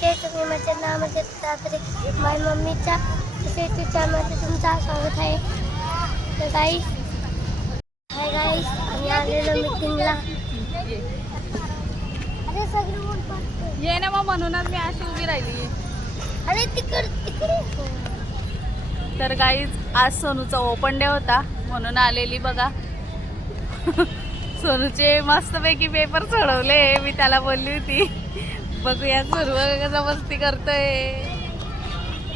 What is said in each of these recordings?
कसे तुम्ही माझ्या नावामध्ये रात्री माझ्या मम्मीच्या तसेच तिच्यामध्ये तुमचं स्वागत आहे. तर गाईस हाय गाईस आम्ही आलेलो मीटिंगला अरे सगळे. ये ना मग म्हणूनच मी अशी उभी राहिली. अरे तिकड तिकडे. तर गाईज आज सोनूचा ओपन डे होता म्हणून आलेली बघा. सोनूचे मस्तपैकी पेपर चढवले मी त्याला बोलली होती. बघूया सोनू बघा कसं मस्ती करतोय.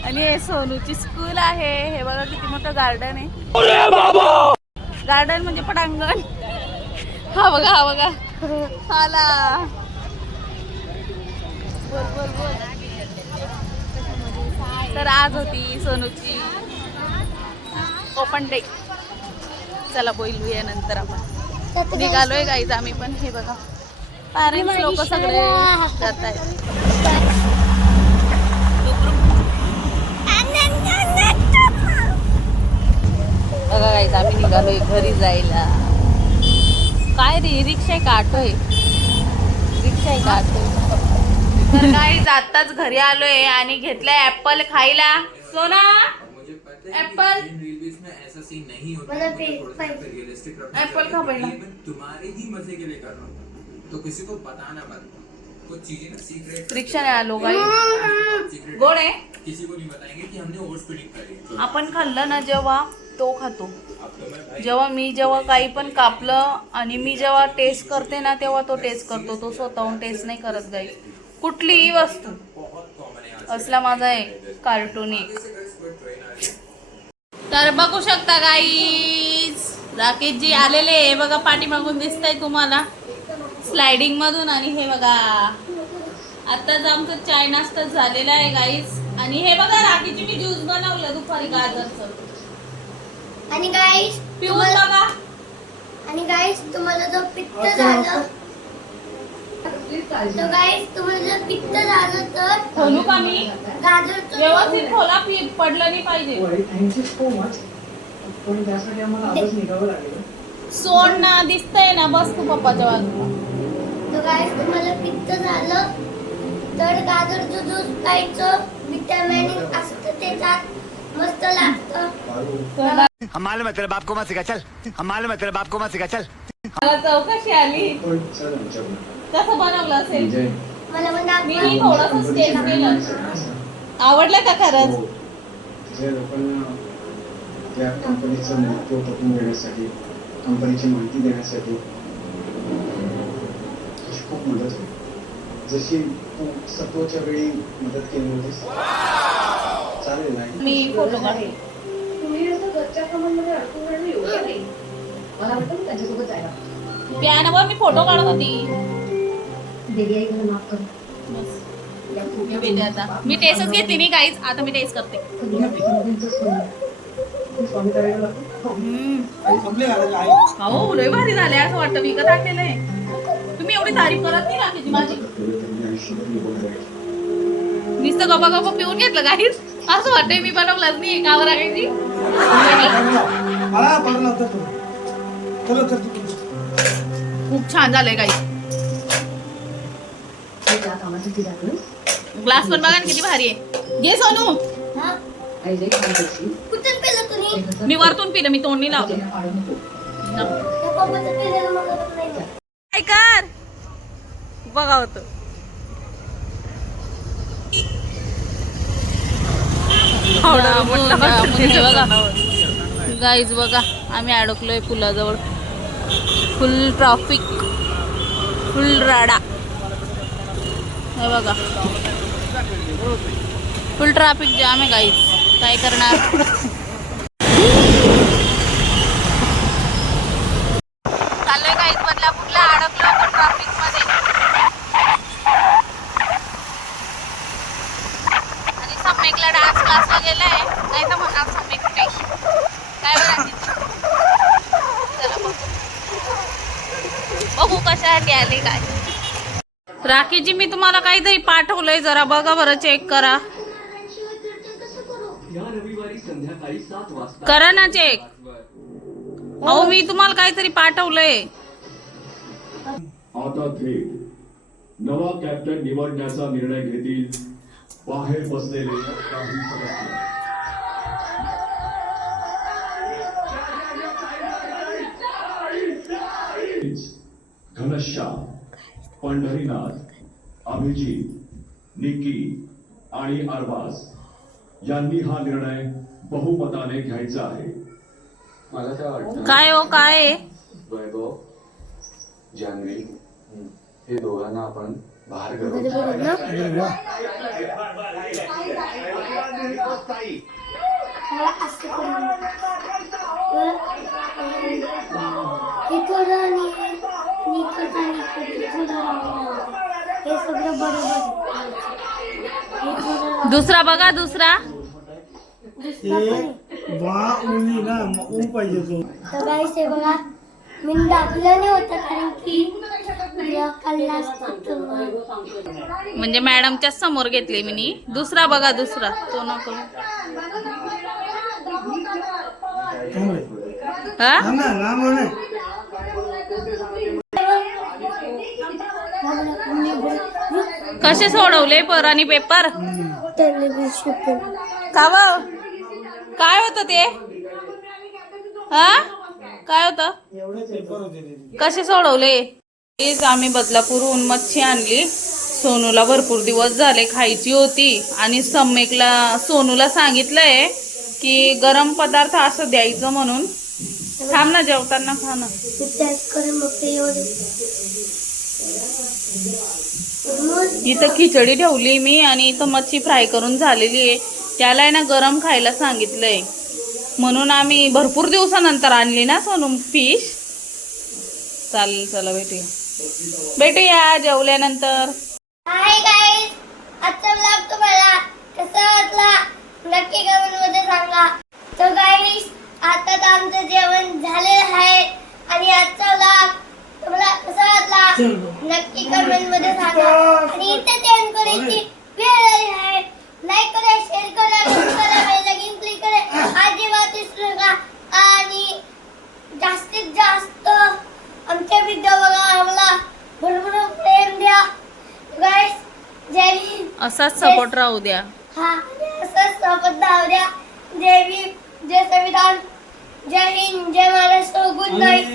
आणि हे सोनूची स्कूल आहे. हे बघा किती मोठं गार्डन आहे. गार्डन म्हणजे पटांगण. हा बघा हा बघा. आला. बोल बोल बोल. तर आज होती सोनूची ओपन डे चला बोलूया नंतर आपण. निघालोय गाईज आम्ही पण. हे बघा. पॅरेंट्स लोक सगळे जात आहेत बघा गाईज आम्ही निघालोय घरी जायला. काय रे रिक्षा आहे का ऑटो आहे. रिक्षा आहे का ऑटो आहे? तर गाईज आत्ताच घरी आलोय आणि घेतलंय ऍपल खायला. सोना एप्पल चाहिए। खा पहला। ये मैं तुम्हारे ही मजे के लिए कर रहा हूँ। तो किसी को बताना मत। कुछ चीजें ना सीक्रेट रिक्षाने आलो गाईज सीक्रेट गोड आहे किसी को नहीं बताएंगे कि हमने ओवर स्पीडिंग करी तो आपण खाल्लं ना जेव्हा तो खातो। अब तो मैं भाई जेव्हा मी जेव्हा काही पण कापलं आणि मी जेव्हा टेस्ट करते ना तेव्हा तो टेस्ट करतो. तो स्वतःहून टेस्ट नाही करत गाई. कुठलीही वस्तू. बहुत कॉमन है आज. असला माझा आहे कार्टून एक. से guys, कोई ट्रेन आ रही है। तर बघू शकता गाईज राकेशजी आलेले आहे. बघा पाठीमागून दिसतंय तुम्हाला. स्लायडिंग मधून आणि हे बघा. आताच आमचं चाय नाश्ता झालेला आहे गाईज आणि हे बघा राकेशची मी ज्यूस बनवलं दुपारी गाजरचं. आणि गाईस पिऊन बघा. आणि गाईस तुम्हाला जर पित्त झालं तर गाईस तुम्हाला जर पित्त झालं तर खोलू का मी? गाजरचं व्यवस्थित खोला पी- पडलं नाही पाहिजे. थँक्यू सो मच पण त्यासाठी आम्हाला आजच निघावं लागेल. सोड ना दिसतंय ना बस तू पप्पाच्या बाजूला. गाईस तुम्हाला पित्त झालं तर गाजरचं ज्यूस प्यायचं विटॅमिन असतं त्याच्यात मस्त लागतं. हम मालूम है तेरे बाप को मत सिखा चल। हम मालूम है तेरे बाप को मत सिखा चल। मला चौकशी आली. कसं बनवलं असेल? मला पण मी थोडस टेस्ट केलं. आवडलं का खरंच? त्या कंपनीचं महत्त्व पटवून देण्यासाठी कंपनीची माहिती देण्यासाठी खूप मदत होईल. जशी तू सत्वाच्या वेळी मदत केली होतीस. चालेल ना? मी फोटो काढते तुम्ही असं घरच्या कामांमध्ये अडकून राहणं योग्य नाही. मला वाटतं मी त्यांच्यासोबत जायला पियानावर मी फोटो काढत होती. देवी आई मला माफ कर. बस. मी आता. मी टेस्टच घेतली नाही काहीच. आता मी टेस्ट करते. हो लय भारी झाले असं वाटतं. मी का टाकलेलं आहे तुम्ही एवढी तारीफ करत नाही राखीची माझी. नुसतं गपा गपा पिऊन घेतलं काहीच असं वाटतंय मी बनवलंच नाही कावर राखायची मला बरं तू खूप छान झालंय काही. ग्लास पण बघा ना किती भारी आहे. घे सोनू. हा? कुठून पेलं तुम्ही? मी वरतून पिलं मी तोंड नाही लावलं त्याला पाडू नको. त्या पप्पाचं पेलेलं मला पण नाही माहीत. काय कर बघा होत. गाईज बघा. आम्ही अडकलोय पुलाजवळ. फुल ट्रॅफिक फुल राडा. हे बघा. फुल ट्रॅफिक जाम आहे गाईज काय करणार? चाललोय गाईज बदलापूरला अडकलो आपण ट्रॅफिकमध्ये आणि सम्यकला डान्स आहे नाही तर म्हणणार सम्यक कुठे काय बरं बघू. कशासाठी आले काय. राखीजी मी तुम्हाला काहीतरी पाठवलंय. जरा बघा बरं चेक करा. करा ना चेक अहो मी तुम्हाला काहीतरी पाठवलंय. आता थेट नवा कॅप्टन निवडण्याचा निर्णय घेतील. बाहेर बसलेले काही सदस्य. घनश्याम पंढरीनाथ अभिजित निकी आणि अरबाज यांनी हा निर्णय बहुमताने घ्यायचा आहे. मला काय वाटतं काय हो काय? वैभव जान्हवी. हे दोघांना आपण बाहेर राहून- दुसरा बघा दुसरा. हे पाहिजे तो. बघा. मी दाखलं नाही होतं कारण की म्हणजे मॅडमच्या समोर घेतली मी दुसरा बघा दुसरा. तो नको. आहे कसे सोडवले पर आणि पेपर? का काय होतं ते? हा? काय होतं? कसे सोडवले? तेच आम्ही बदलापूरहून मच्छी आणली. सोनूला भरपूर दिवस झाले खायची होती. आणि सम्यकला सोनूला सांगितलंय की गरम पदार्थ असं द्यायचं म्हणून. थांब ना जेवताना खा ना. इथं खिचडी ठेवली मी आणि इथं मच्छी फ्राय करून झालेली आहे. त्याला आहे ना गरम खायला सांगितलंय. म्हणून आम्ही भरपूर दिवसानंतर आणली ना सोनू फिश. चालेल चला भेटूया. भेटूया जेवल्यानंतर. हाय गाईज आजचा ब्लॉग तुम्हाला कसा वाटला? नक्की कमेंटमध्ये सांगा. तर गाईज आता तर आमचं जेवण झालेलं आहे आणि आजचा ब्लॉग तुम्हाला कसा वाटला? नक्की कमेंटमध्ये सांगा. आणि इथे एंड करायची वेळ आली आहे लाईक करा शेअर करा कमेंट करा बेल आयकॉन क्लिक करा अजिबात विसरू नका आणि जास्तीत जास्त आमचे व्हिडिओ बघा आम्हाला भरपूर प्रेम द्या गाईस जय भीम असाच सपोर्ट राहू द्या. हा असंच सोबत धाव द्या. जय भीम जय संविधान जय हिंद जय महाराष्ट्र गुड नाईट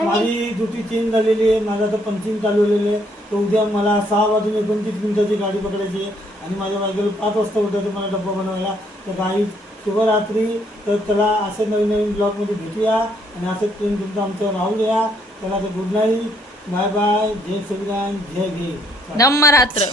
आणि माझी ड्युटी चेंज झालेली आहे माझं आता पंचिंग चालू झालेलं आहे. तर उद्या मला सहा वाजून एकोणतीस मिनिटाची गाडी पकडायची आहे आणि माझ्या बायकोला पाच वाजता उठायचं मला डब्बा बनवायला. तर गाडी शुभरात्री तर त्याला असे नवीन नवीन ब्लॉगमध्ये भेटूया आणि असंच प्रेम तुमचं आमच्यावर राहू द्या. त्याला गुड नाईट बाय बाय जय संविधान जय भीम. रात्र